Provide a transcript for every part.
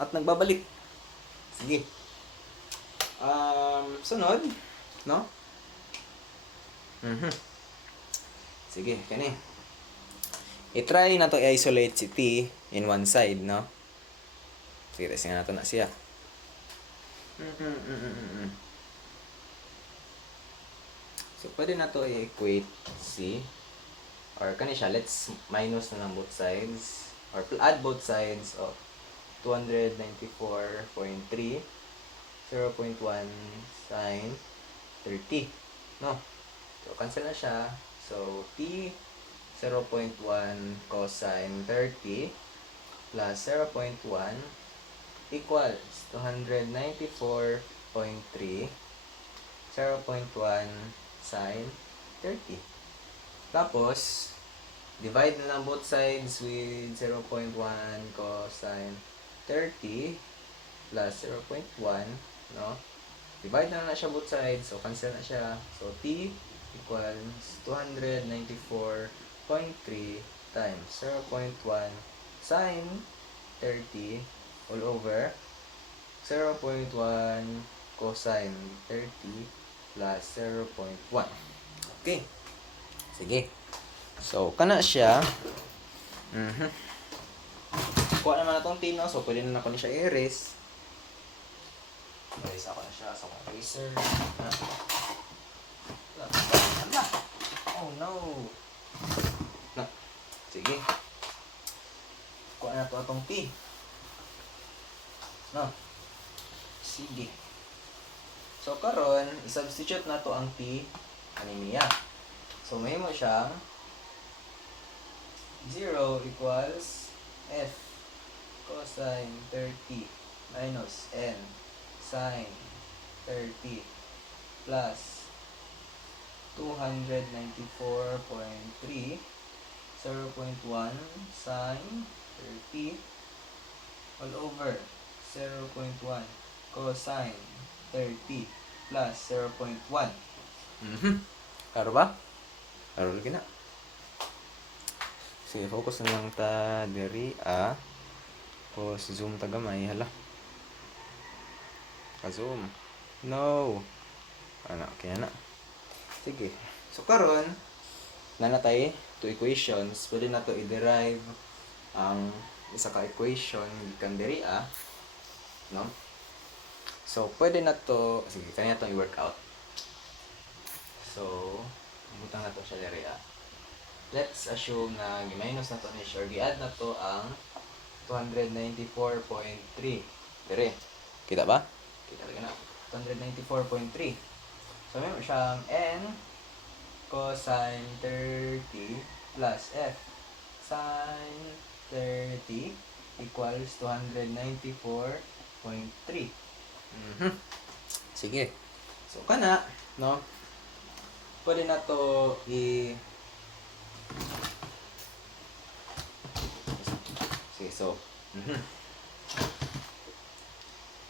at nagbabalik. Sige. Sunod, no? Sige, kani. I-try na to i-isolate si T in one side, no? Sige, testing na to na siya. So, pwede na to i-equate si, or kani siya, let's minus na lang both sides, or add both sides of 294.3, 0.1 sine 30, no? So, cancel na siya. So, T 0.1 cosine 30 plus 0.1 equals 294.3 0.1 sine 30. Tapos, divide na lang both sides with 0.1 cosine 30 plus 0.1, no? Divide na lang siya both sides, so cancel na siya. So, T equals 294.3 times 0.1 sine 30 all over 0.1 cosine 30 plus 0.1. Okay. Sige. So, kana siya. Kuha naman na itong T, no? So, pwede na ako na siya i-erase. Erase ako na siya sa eraser. Oh no! No. Sige. Kuha na ito itong T. No. Sige. So, karon i-substitute na to ang T anemia. So, may mo siyang 0 equals F cosine 30 minus N sine 30 plus 294.3 0.1 sine 30 all over 0.1 cosine 30 plus 0.1. Klaro ba? Klaro lagi na. Sige, focus na lang ta diri Tapos zoom ta gamay, hala. Ka-zoom. No. Okay na. Sige. So karon nanatay two equations. Pwede na to i-derive ang isa ka equation gikan diri no? So pwede na to, sige, kanya to i-work out. So butang na to siya diri Let's assume na gi-minus na to ni or gi-add na to ang 294.3. Dire. Kita ba? Kita lagi na. 294.3. So may siyang n cosine 30 plus f sine 30 equals 294.3. Sige. So kana, no? Pwede na to sige, so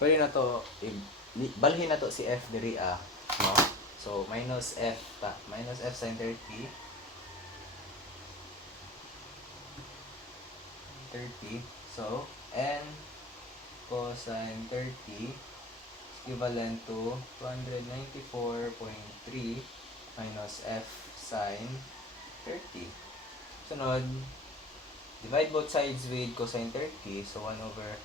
pwede na to balhin na to si f diri no? So minus f sine 30 so n cosine 30 equivalent to 294.3 minus f sine 30. Sunod, divide both sides with cosine 30. So, 1 over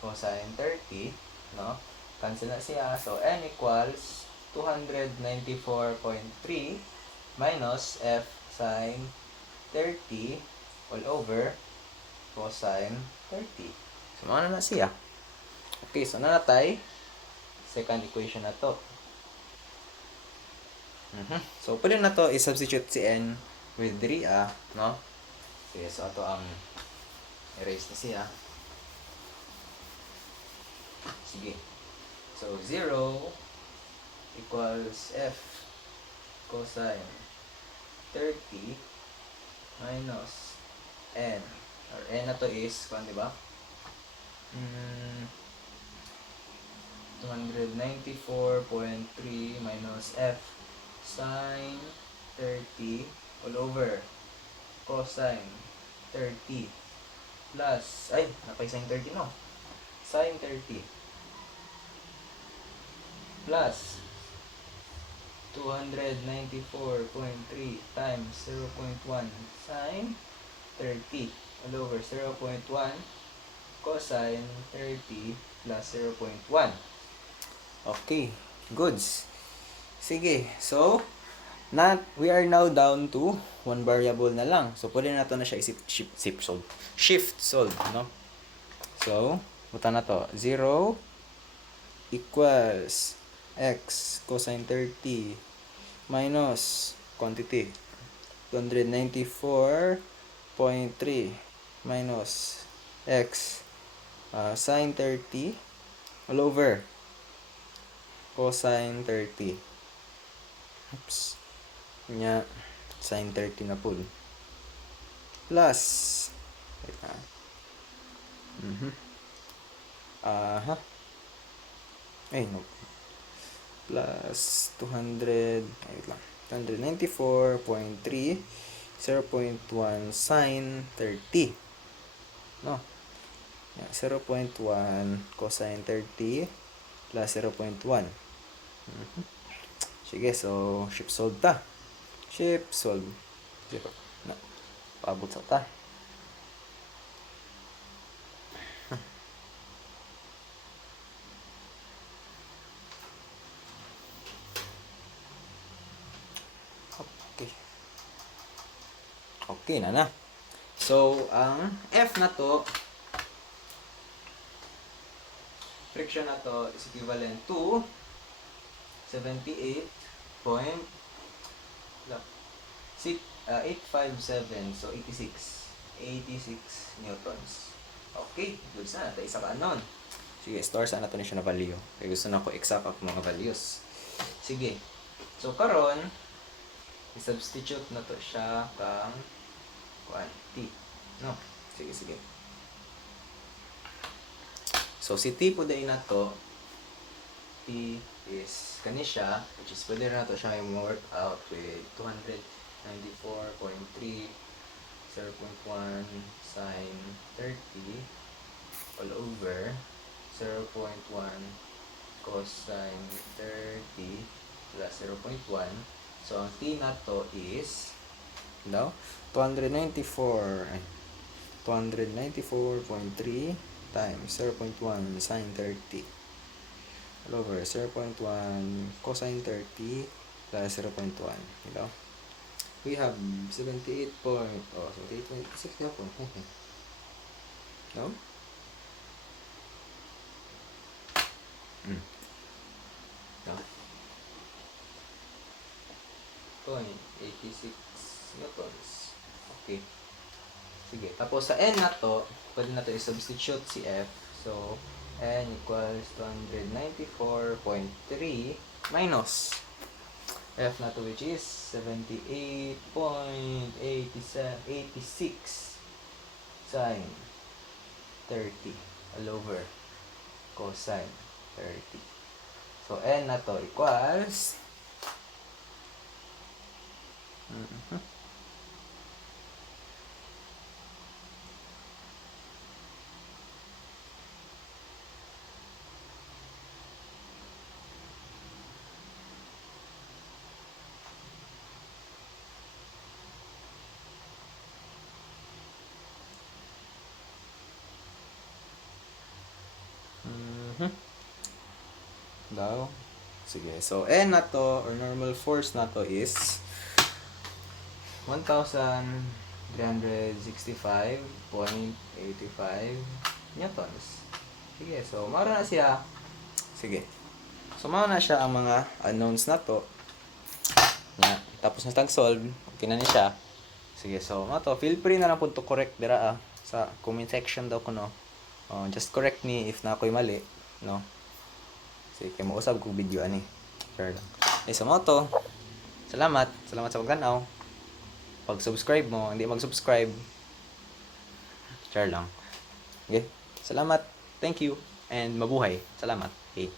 cosine 30. No? Cancel na siya. So, n equals 294.3 minus f sine 30 all over cosine 30. So, ano na siya? Okay, so nanatay. Second equation na to. So, pwede na to i-substitute si n with 3 no? Okay, so ito ang erase na siya. Sige. So, 0 equals f cosine 30 minus n. Or n na to is, kung di ba? 294.3 minus f sine 30 all over cosine 30 plus, ay, napay sine 30 no? Sine 30 plus 294.3 times 0.1 sine 30 all over 0.1 cosine 30 plus 0.1. Okay, goods. Sige, so we are now down to one variable na lang. So pwede na to na siya shift solve, no? So, buta na to. 0 equals x cosine 30 minus quantity 294.3 minus x sine 30 all over cosine 30. Oops. Nya sine 30 na po. Plus wait na. Ay no. Plus 200 wait lang. 294.3 0.1 sine 30. No. Yeah, 0.1 cosine 30 plus 0.1. Sige, so shift solve ta. Shift solve. Zero. No. Paabot sa ta. Okay. Okay na. So, ang F na to, friction na to is equivalent to 857, so 86 newtons. Okay, good na. Ito isa ka anon. Sige, store saan na ito siya na value. Kaya gusto na ko exact ang mga values. Sige. So, karon i-substitute na to siya kang T. No? Sige. So, si T po dahil na to, T is kani siya, which is pwede na to siya yung work out with 294.3 0.1 sine 30 all over 0.1 cosine 30 plus 0.1. So, ang T na to is 294.3 times 0.1 sine 30 all over 0.1 cosine 30 plus 0.1. We have 78.6 na po. No? No? 86 newtons. Okay. Sige. Tapos sa N na to, pwede na to i-substitute si F. So, N equals 294.3 minus F na to, which is 78.86 sine 30 all over cosine 30. So, N na to equals sige. So, N na to, or normal force na to is 1,365.85 newtons. Sige. So, mara na siya. Sige. So, mara na siya ang mga unknowns na to. Tapos na tag-solve. Okay na siya. Sige. So, to. Feel free na lang po to correct dira sa comment section daw ko, no. Just correct me if na ako'y mali, no. Sige, kaya mausap ko video ani. Sure lang. So to. Salamat sa pagtanaw. Pag-subscribe mo, hindi mag-subscribe. Sure lang. Okay? Salamat. Thank you. And mabuhay. Salamat. Okay.